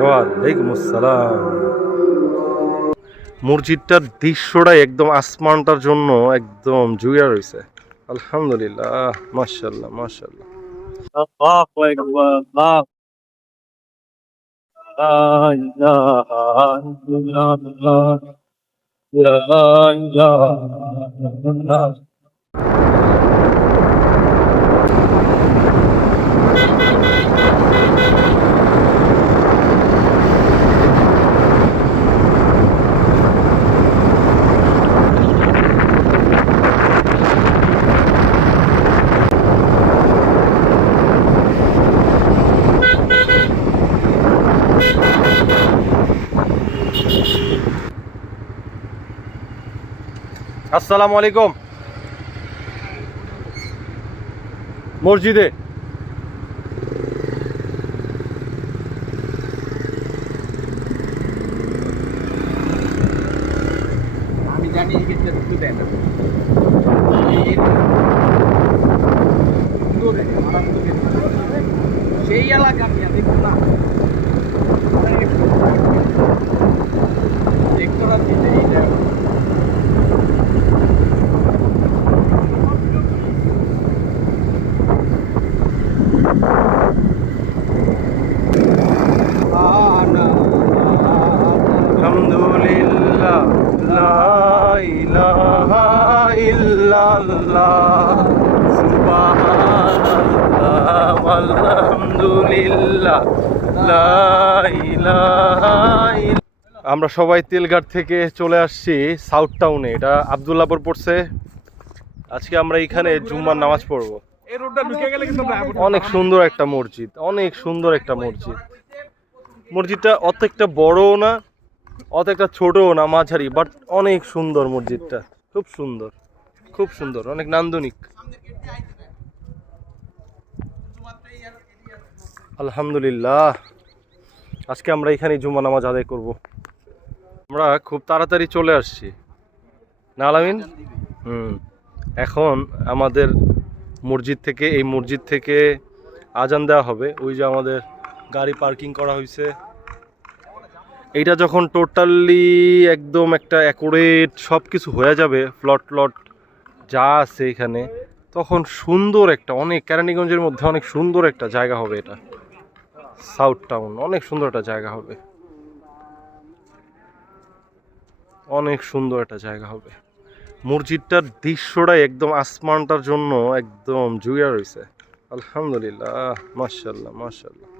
ওয়ালাইকুম আসসালাম। মসজিদটার দৃশ্যটা একদম আসমানটার জন্য একদম জুড়ে রয়েছে। আলহামদুলিল্লাহ, মাশাআল্লাহ মাশাআল্লাহ। আল্লাহু আকবার, লা ইলাহা ইল্লাল্লাহ, লা ইলাহা ইল্লাল্লাহ। আসসালামু আলাইকুম। মসজিদে আমি জানি এই গেটটা ঢুকতে দেয় না। সেই এলাকা আমি দেখুন না দেখতে পাচ্ছি যে এইটা আলহামদুলিল্লাহ, লা ইলাহা ইল্লাল্লাহ, সুবহানাল্লাহ, আলহামদুলিল্লাহ, লা ইলাহা ইল্লাল্লাহ। আমরা সবাই তেলঘাট থেকে চলে আসছি সাউথ টাউনে। এটা আব্দুল্লাহপুর পড়ছে। আজকে আমরা এখানে জুম্মার নামাজ পড়বো। এই রোডটা ঢুকে গেলে কিন্তু অনেক সুন্দর একটা মসজিদ, অনেক সুন্দর একটা মসজিদ। মসজিদটা অত একটা বড়ও না, অত একটা ছোটও না, মাঝারি, বাট অনেক সুন্দর মসজিদটা। খুব সুন্দর, খুব সুন্দর, অনেক নান্দনিক। আলহামদুলিল্লাহ, আজকে আমরা এখানে জুম্মা নামাজ আদায় করব। আমরা খুব তাড়াতাড়ি চলে আসছি না আলামিন? এখন আমাদের এই মসজিদ থেকে আজান দেওয়া হবে। ওই যে আমাদের গাড়ি পার্কিং করা হয়েছে, এইটা যখন টোটালি একদম একটা অ্যাকুরেট সব কিছু হয়ে যাবে, প্লট যা আছে এখানে, তখন সুন্দর একটা, অনেক কেরানীগঞ্জের মধ্যে অনেক সুন্দর একটা জায়গা হবে। এটা সাউথ টাউন অনেক সুন্দর একটা জায়গা হবে, অনেক সুন্দর একটা জায়গা হবে। মসজিদটার দৃশ্যটা একদম আসমানটার জন্য একদম জুড়ে রয়েছে। আলহামদুলিল্লাহ, মাশাআল্লাহ মাশাআল্লাহ।